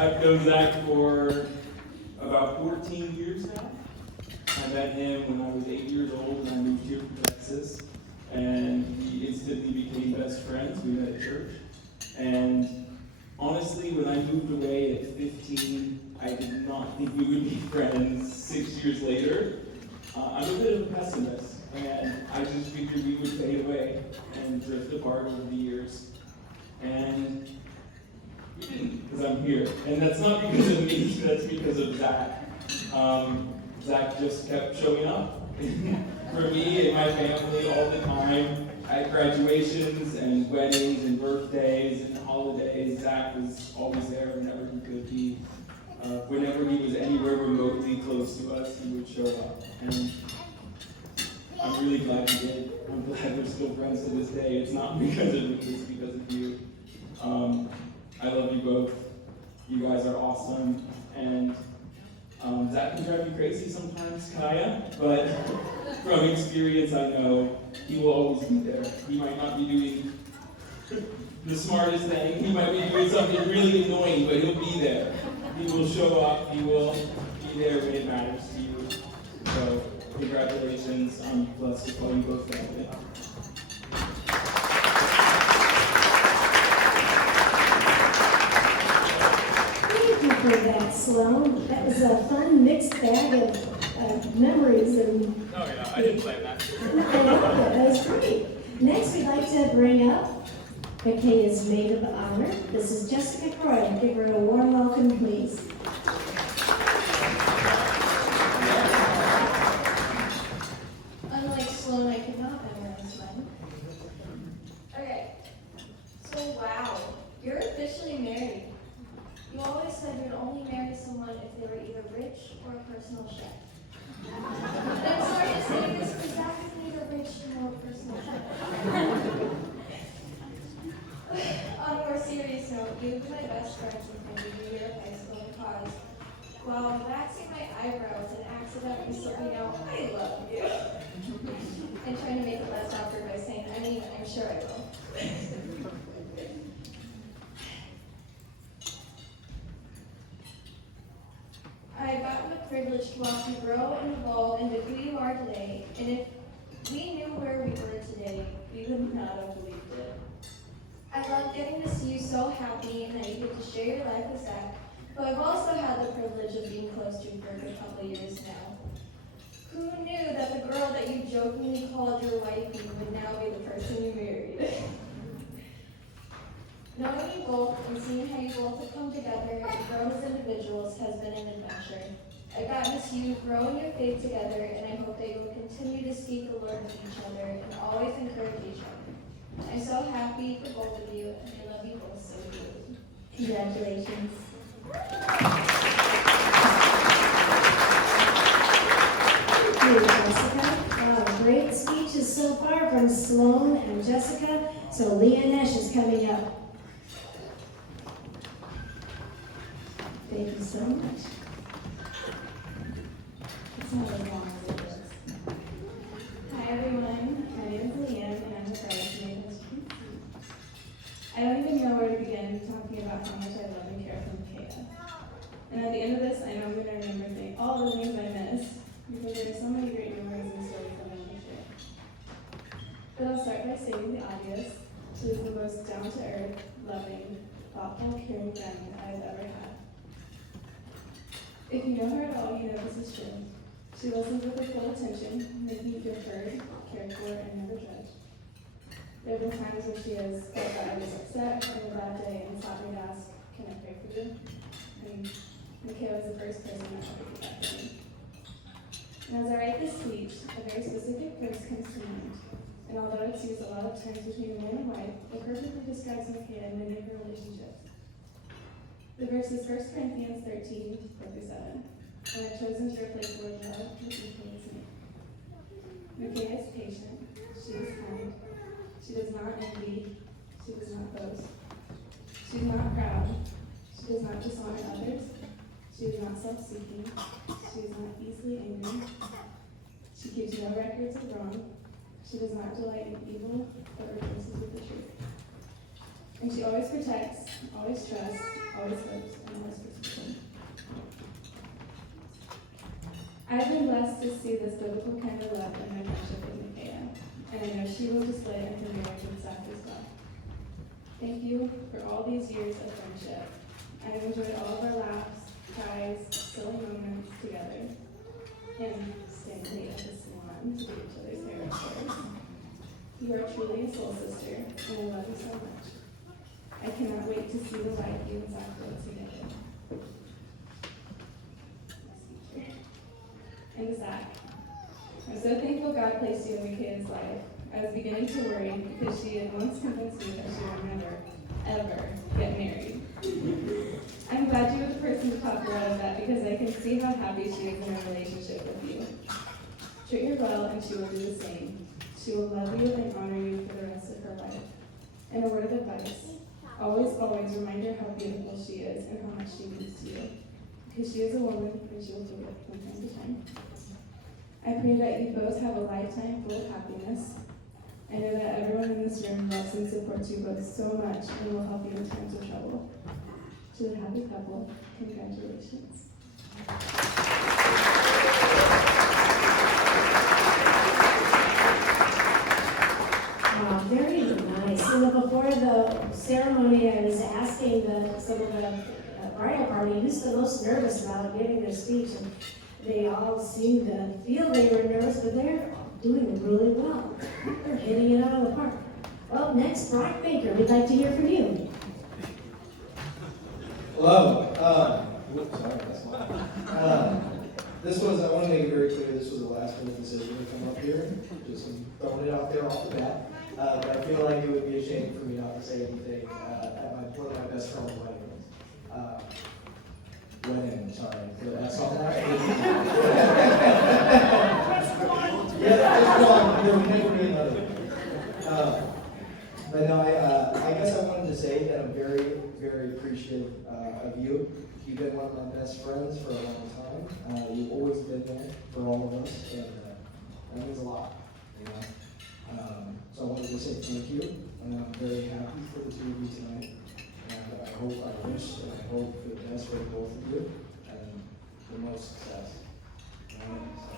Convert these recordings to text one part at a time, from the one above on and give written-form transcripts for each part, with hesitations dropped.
I've known Zach for about 14 years now. I met him when I was 8 years old and I moved here from Texas. And we instantly became best friends. We met at church. And honestly, when I moved away at 15, I did not think we would be friends 6 years later. I'm a bit of a pessimist, and I just figured we would fade away and drift apart over the years. And we didn't, because I'm here. And that's not because of me, that's because of Zach. Zach just kept showing up for me and my family all the time. At graduations and weddings and birthdays and holidays, Zach was always there whenever he could be. Whenever he was anywhere remotely close to us, he would show up. And I'm really glad he did. I'm glad we're still friends to this day. It's not because of me, it's because of you. I love you both. You guys are awesome. And Zach can drive you crazy sometimes, Kaya, but from experience I know he will always be there. He might not be doing the smartest thing, he might be doing something really annoying, but he'll be there. He will show up, he will be there when it matters to you. So, congratulations, I'm blessed to call you both family. Thank you for that, Sloan. That was a fun mixed bag of memories. And Oh yeah, I didn't plan that. I know, that was great. Next, we'd like to bring up Micaiah's maid of honor. This is Jessica Croy. Give her a warm welcome, please. Unlike Sloan, I could not memorize mine. Okay, so wow, you're officially married. You always said you'd only marry someone if they were either rich or a personal chef. And I'm sorry to say this, but Zach is neither rich nor a personal chef. On a more serious note, you've been my best friend since my junior year of high school because while waxing my eyebrows and accidentally slipping out, I love you. And trying to make it less awkward by saying, I mean, I'm sure I will. I've gotten the privilege to watch you grow and evolve into who you are today, and if we knew where we were today, we would not have believed it. I love getting to see you so happy and that you get to share your life with Zach, but I've also had the privilege of being close to you for a good couple of years now. Who knew that the girl that you jokingly called your wifey would now be the person you married? Knowing you both and seeing how you both have come together and grown as individuals has been an adventure. I've gotten to see you grow in your faith together, and I hope that you will continue to seek the Lord with each other and always encourage each other. I'm so happy for both of you, and I love you both so dearly. Congratulations. Thank you, Jessica. Great speeches so far from Sloan and Jessica. So Leah Nesh is coming up. Thank you so much. It's not as long as it is. Hi everyone, my name is Leanne, and I'm a bridesmaid. I don't even know where to begin talking about how much I love and care for Micaiah. And at the end of this, I know I'm going to remember all the names I missed, because there are so many great memories and stories that I want to share. But I'll start by stating the obvious. She is the most down-to-earth, loving, thoughtful, caring friend I've ever had. If you know her at all, you know this is true. She listens with her full attention, making you feel heard, cared for, and never judged. There have been times when she has felt that I was upset or having a bad day and stopped me to ask, can I pray for you? And Micaiah was the first person that ever did that for me. And as I write this speech, a very specific verse comes to mind. And although it's used a lot of times between man and wife, it perfectly describes Micaiah and many of her relationships. The verse is 1 Corinthians 13, 4-7. And I've chosen to replace the word love with equal to me. Micaiah is patient. She is kind. She does not envy. She does not boast. She is not proud. She does not dishonor others. She is not self-seeking. She is not easily angry. She keeps no records of wrong. She does not delight in evil, but rejoices with the truth. And she always protects, always trusts, always hopes, and always perseveres. to see this biblical kind of love in my friendship with Micaiah, and I know she will display it in her marriage with Zach as well. Thank you for all these years of friendship. I have enjoyed all of our laughs, cries, silly moments together, and staying late at the salon to do each other's hair afterwards. You are truly a soul sister, and I love you so much. I cannot wait to see the life you and Zach build together. And Zach, I'm so thankful God placed you in Micaiah's life. I was beginning to worry because she had once convinced me that she would never, ever get married. I'm glad you were the person to talk her out of that because I can see how happy she is in her relationship with you. Treat her well and she will do the same. She will love you and honor you for the rest of her life. And a word of advice, always remind her how beautiful she is and how much she means to you. Because she is a woman and she will do it from time to time. I pray that you both have a lifetime full of happiness. I know that everyone in this room loves and supports you both so much and will help you in times of trouble. To the happy couple, congratulations. Wow, very nice. You know, before the ceremony, I was asking some of the bridal party who's the most nervous about giving their speech, and they all seemed to feel they were nervous, but they're doing really well. They're hitting it out of the park. Well, next, Brock Baker, we'd like to hear from you. Hello. Sorry, that's mine. I want to make it very clear, this was a last-minute decision to come up here. Just throwing it out there off the bat. But I feel like it would be a shame for me not to say anything at one of my best friend's wedding. Sorry. That's all right. Yeah, just one. There will never be another. But no, I guess I wanted to say that I'm very, very appreciative of you. You've been one of my best friends for a long time. You've always been there for all of us, and that means a lot. You know? So I wanted to say thank you, and I'm very happy for the two of you tonight. And I wish, and I hope for the best for both of you, and the most success. All right, so.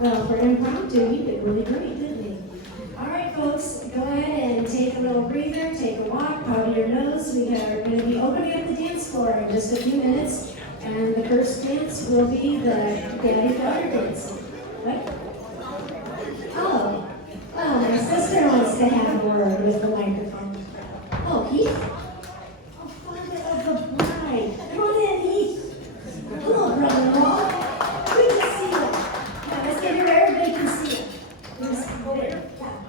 Well, for impromptu, you did really great, didn't you? All right, folks, go ahead and take a little breather, take a walk, powder your nose. We are going to be opening up the dance floor in just a few minutes, and the first dance will be the daddy-daughter dance. What? Oh, my sister wants to have a word with the microphone. Oh, Heath? Oh, father of the bride. Come on in, Heath. Hello, brother-in-law. Good to see you. Let's get here where everybody can see it.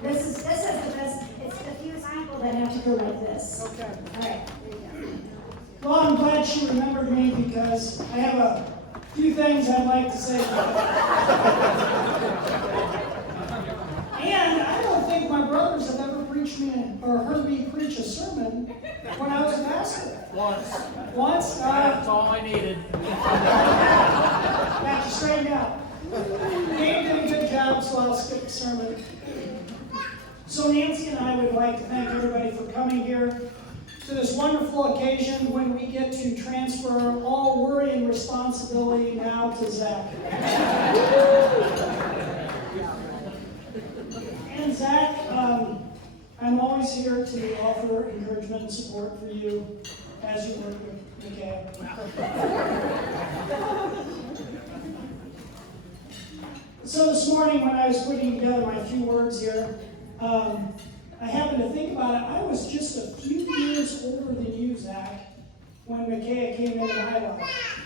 This is the best. It's the few people that have to go like this. Okay. All right. Well, I'm glad she remembered me because I have a few things I'd like to say about her. And I don't think my brothers have ever preached me or heard me preach a sermon when I was a pastor. Once? That's all I needed. Got you straightened out. Dave did a good job, so I'll skip the sermon. So Nancy and I would like to thank everybody for coming here to this wonderful occasion when we get to transfer all worry and responsibility now to Zach. And Zach, I'm always here to offer encouragement and support for you as you work with Micaiah. So this morning when I was putting together my few words here, I happened to think about it. I was just a few years older than you, Zach, when Micaiah came into my life.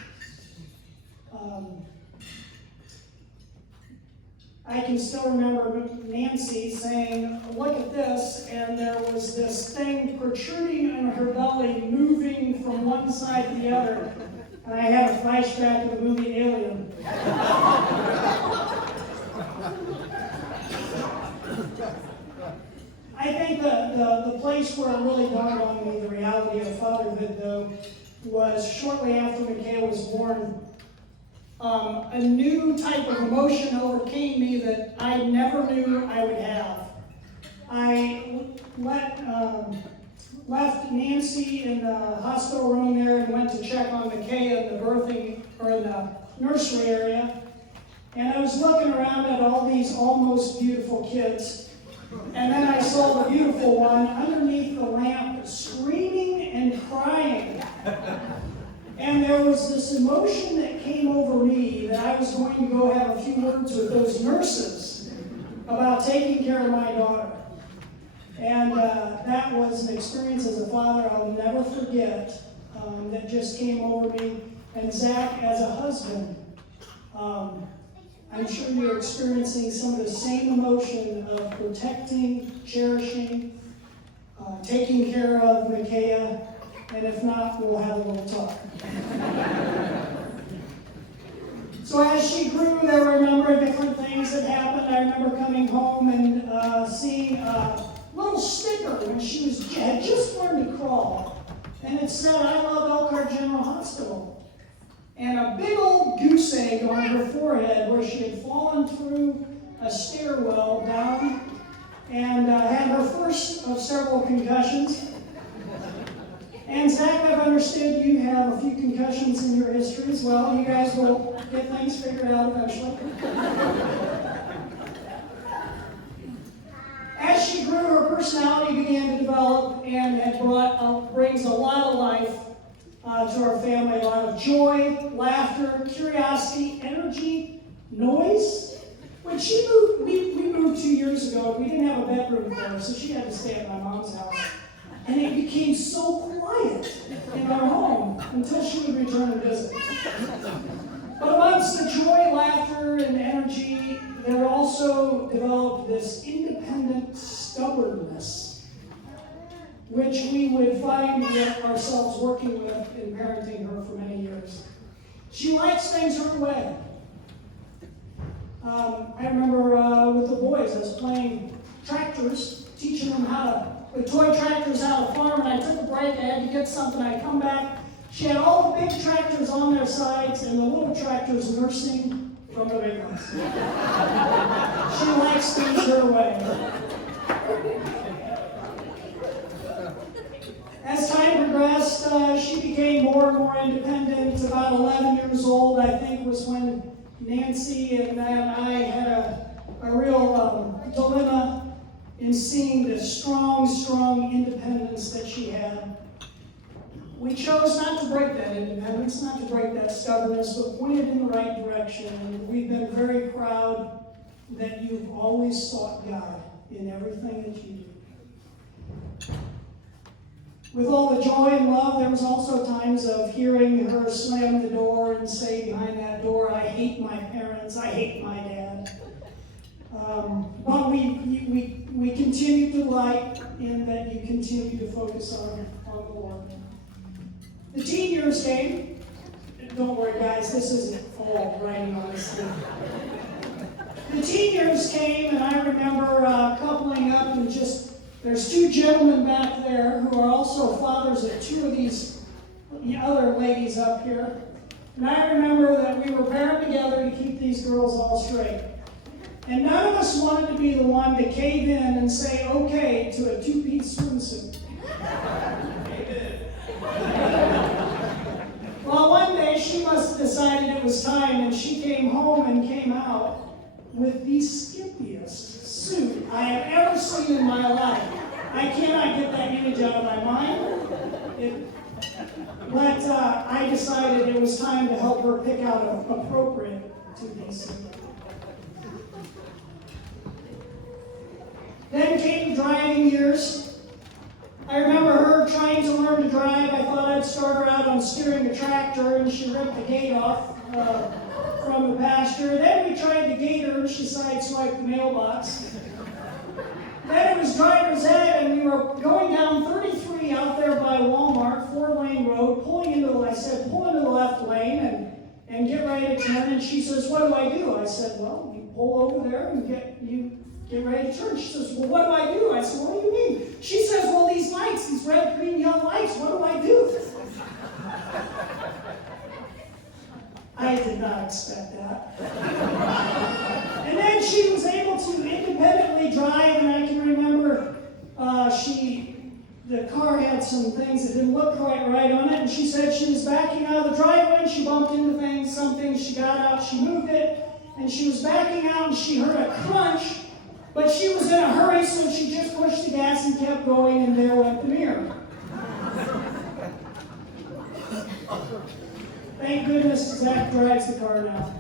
I can still remember Nancy saying, "Look at this," and there was this thing protruding in her belly, moving from one side to the other. And I had a flashback of the movie Alien. I think the place where it really dawned on me, the reality of fatherhood, though, was shortly after Micaiah was born. A new type of emotion overcame me that I never knew I would have. I let left Nancy in the hospital room there and went to check on Micaiah in the birthing, or in the nursery area. And I was looking around at all these almost beautiful kids. And then I saw the beautiful one underneath the lamp screaming and crying. And there was this emotion that came over me that I was going to go have a few words with those nurses about taking care of my daughter. And that was an experience as a father I'll never forget, that just came over me. And Zach, as a husband, I'm sure you're experiencing some of the same emotion of protecting, cherishing, taking care of Micaiah, and if not, we'll have a little talk. So as she grew, there were a number of different things that happened. I remember coming home and seeing a little sticker when she had just learned to crawl, and it said, "I love Elkhart General Hospital." And a big old goose egg on her forehead where she had fallen through a stairwell down and had her first of several concussions. And Zach, I've understood you have a few concussions in your history as well. You guys will get things figured out eventually. As she grew, her personality began to develop and brings a lot of life to our family, a lot of joy, laughter, curiosity, energy, noise. When she moved, we moved 2 years ago, and we didn't have a bedroom for her, so she had to stay at my mom's house. And it became so quiet in our home until she would return and visit. But amongst the joy, laughter, and energy, there also developed this independent stubbornness, which we would find ourselves working with in parenting her for many years. She likes things her way. I remember with the boys, I was playing tractors, teaching them with toy tractors how to farm, and I took a break, I had to get something, I'd come back. She had all the big tractors on their sides and the little tractors nursing from the big ones. She likes things her way. As time progressed, she became more and more independent. About 11 years old, I think, was when Nancy and I had a real dilemma in seeing the strong independence that she had. We chose not to break that independence, not to break that stubbornness, but point it in the right direction. And we've been very proud that you've always sought God in everything that you do. With all the joy and love, there was also times of hearing her slam the door and say behind that door, "I hate my parents, I hate my dad." But we continue to delight in that you continue to focus on the Lord. The teen years came. Don't worry, guys, this isn't all writing on this thing. The teen years came, and I remember coupling up and there's two gentlemen back there who are also fathers of two of these other ladies up here. And I remember that we were paired together to keep these girls all straight. And none of us wanted to be the one to cave in and say okay to a two-piece swimsuit. Well, one day she must have decided it was time, and she came home and came out with the skimpiest suit I have ever seen in my life. I cannot get that image out of my mind. But I decided it was time to help her pick out an appropriate two-piece suit. Then came driving years. I remember her trying to learn to drive. I thought I'd start her out on steering the tractor, and she ripped the gate off from the pasture. Then we tried the gator, and she sideswiped the mailbox. Then it was driver's ed, and we were going down 33 out there by Walmart, 4-lane road, pulling into the left lane and get ready to turn. And she says, "What do I do?" I said, "Well, you pull over there and get ready to turn." She says, "Well, what do I do?" I said, "What do you mean?" She says, "Well, these lights, these red, green, yellow lights, what do I do?" I did not expect that. And then she was able to independently drive, and I can remember the car had some things that didn't look quite right on it, and she said she was backing out of the driveway, and she bumped into things, some things, she got out, she moved it, and she was backing out, and she heard a crunch, but she was in a hurry, so she just pushed the gas and kept going, and there went the mirror. Thank goodness Zach drives the car now.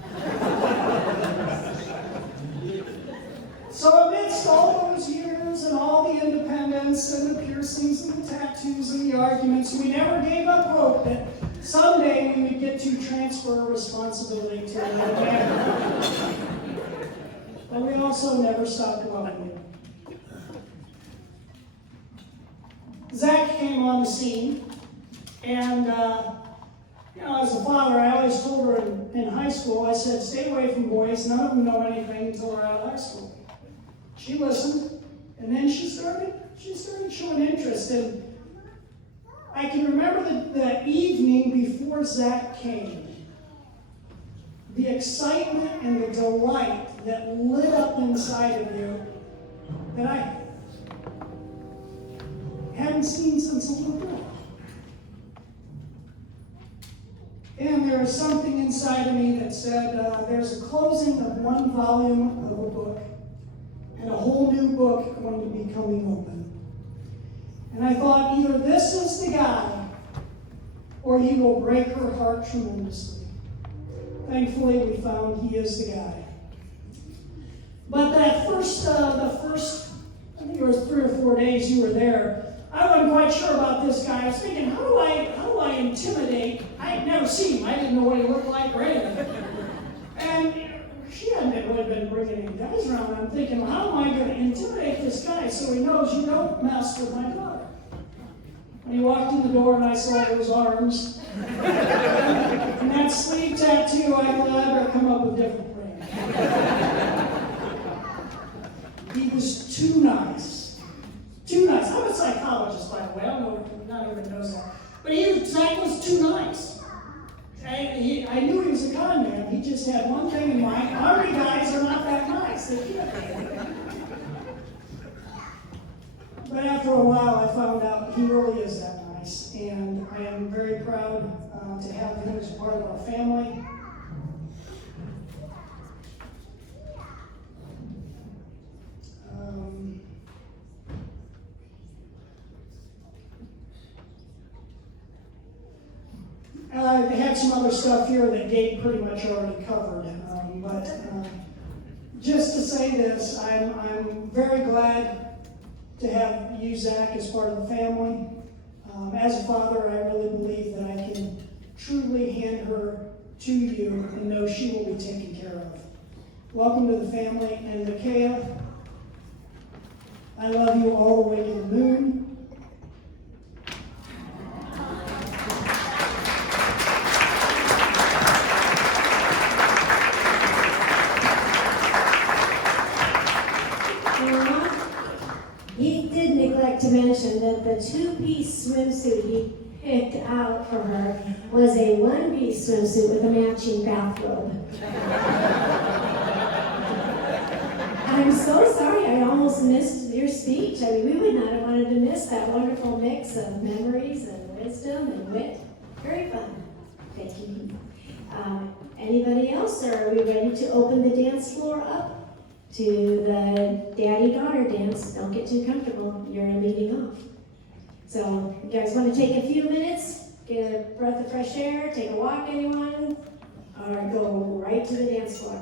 So amidst all those years and all the independence and the piercings and the tattoos and the arguments, we never gave up hope that someday we would get to transfer responsibility to another man. But we also never stopped loving you. Zach came on the scene, and as a father, I always told her in high school, I said, stay away from boys, none of them know anything until they're out of high school. She listened, and then she started showing interest. And I can remember the evening before Zach came, the excitement and the delight that lit up inside of you that I hadn't seen since a little girl. And there was something inside of me that said, there's a closing of one volume of a book, and a whole new book going to be coming open. And I thought, either this is the guy, or he will break her heart tremendously. Thankfully, we found he is the guy. But that first, I think it was 3 or 4 days you were there, I wasn't quite sure about this guy. I was thinking, how do I intimidate? I had never seen him. I didn't know what he looked like or anything. And she hadn't really been bringing any guys around. I'm thinking, well, how am I going to intimidate this guy so he knows you don't mess with my daughter? When he walked in the door and I saw those arms, and that sleeve tattoo, I thought I better come up with different plans. He was too nice. Too nice. I'm a psychologist, by the way. I don't know, not everyone knows that. But Zach was too nice. I knew he was a con man. He just had one thing in mind. Army guys are not that nice. They can't. But after a while, I found out he really is that nice. And I am very proud to have him as part of our family. I had some other stuff here that Gabe pretty much already covered, but just to say this, I'm very glad to have you, Zach, as part of the family. As a father, I really believe that I can truly hand her to you and know she will be taken care of. Welcome to the family, and Micaiah, I love you all the way to the moon. He did neglect to mention that the two-piece swimsuit he picked out for her was a one-piece swimsuit with a matching bathrobe. I'm so sorry, I almost missed your speech. I mean, we would not have wanted to miss that wonderful mix of memories and wisdom and wit. Very fun. Thank you. Anybody else, or are we ready to open the dance floor up to the daddy-daughter dance? Don't get too comfortable. You're leading off. So, you guys want to take a few minutes, get a breath of fresh air, take a walk, anyone, or go right to the dance floor?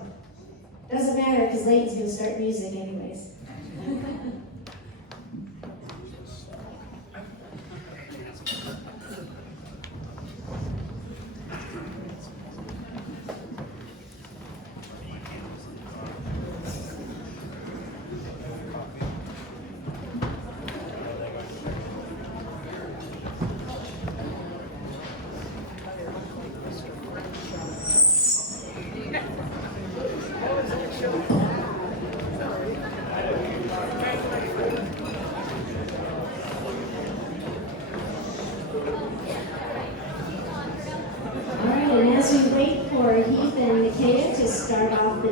Doesn't matter, because Layton's going to start music anyways.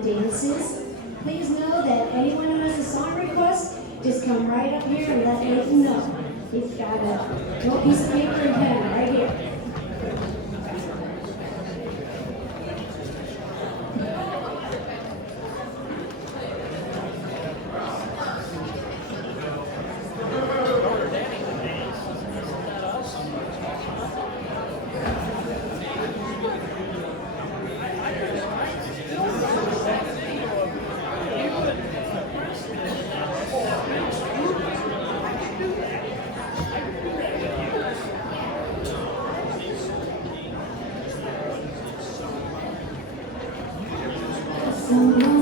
Dances. Please know that anyone who has a song request, just come right up here and let Layton know. He's got a little piece of paper and pen right here. Someone